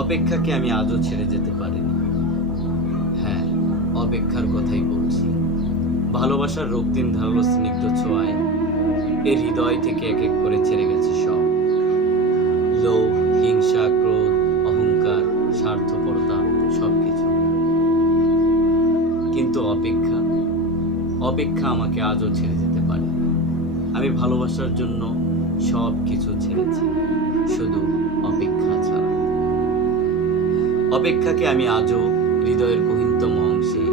অপেক্ষাকে আমি আজও ছেড়ে যেতে পারিনি। হ্যাঁ, অপেক্ষার কথাই বলছি। ভালোবাসার রক্তিম ধারালো স্নিগ্ধ ছোঁয়ায় এর হৃদয় থেকে এক এক করে ছেড়ে গেছে সব লোভ, হিংসা, ক্রোধ, অহংকার, স্বার্থপরতা, সবকিছু। কিন্তু অপেক্ষা অপেক্ষা আমাকে আজও ছেড়ে যেতে পারে। আমি ভালোবাসার জন্য সব কিছু ছেড়েছি, শুধু অপেক্ষা ছাড়া। অপেক্ষাকে আমি আজও হৃদয়ের গহীনতম অংশে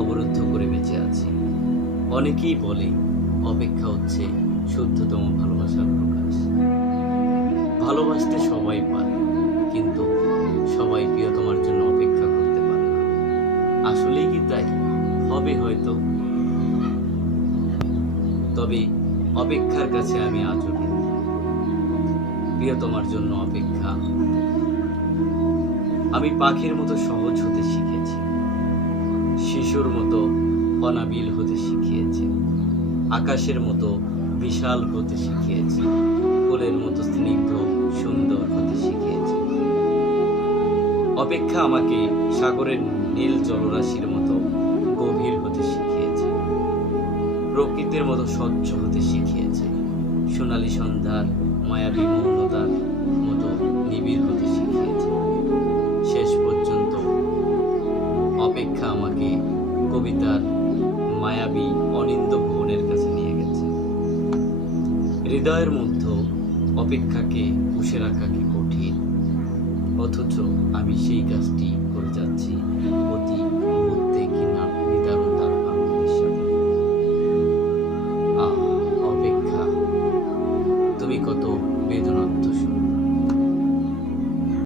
অবরুদ্ধ করে বেঁচে আছি। অনেকেই বলে অপেক্ষা হচ্ছে শুদ্ধতম ভালোবাসার প্রকাশ। ভালোবাসতে সবাই পারে, কিন্তু সবাই প্রিয়তমার জন্য অপেক্ষা করতে পারে না। আসলেই কি তাই? হবে হয়তো, তবে অপেক্ষার কাছে আমি আজও প্রিয়তমার জন্য অপেক্ষা। আমি পাখির মতো সহজ হতে শিখেছি, শিশুর মতো অনাবিল হতে শিখিয়েছি, আকাশের মতো বিশাল হতে শিখিয়েছি, ফুলের মতো স্নিগ্ধ সুন্দর হতে শিখিয়েছি। অপেক্ষা আমাকে সাগরের নীল জলরাশির মতো গভীর হতে শিখিয়েছে, প্রকৃতির মতো স্বচ্ছ হতে শিখিয়েছে, সোনালী সন্ধ্যার মায়াবী মৌনতার মতো নিবিড় হতে শিখিয়েছে। শেষ পর্যন্ত অপেক্ষা আমাকে কবিতার মায়াবী অনিন্দ ভুবনের কাছে নিয়ে গেছে। হৃদয়ের মধ্যে অপেক্ষাকে পুষে রাখা কি কঠিন, অথচ আমি সেই কাজটি করে যাচ্ছি অতি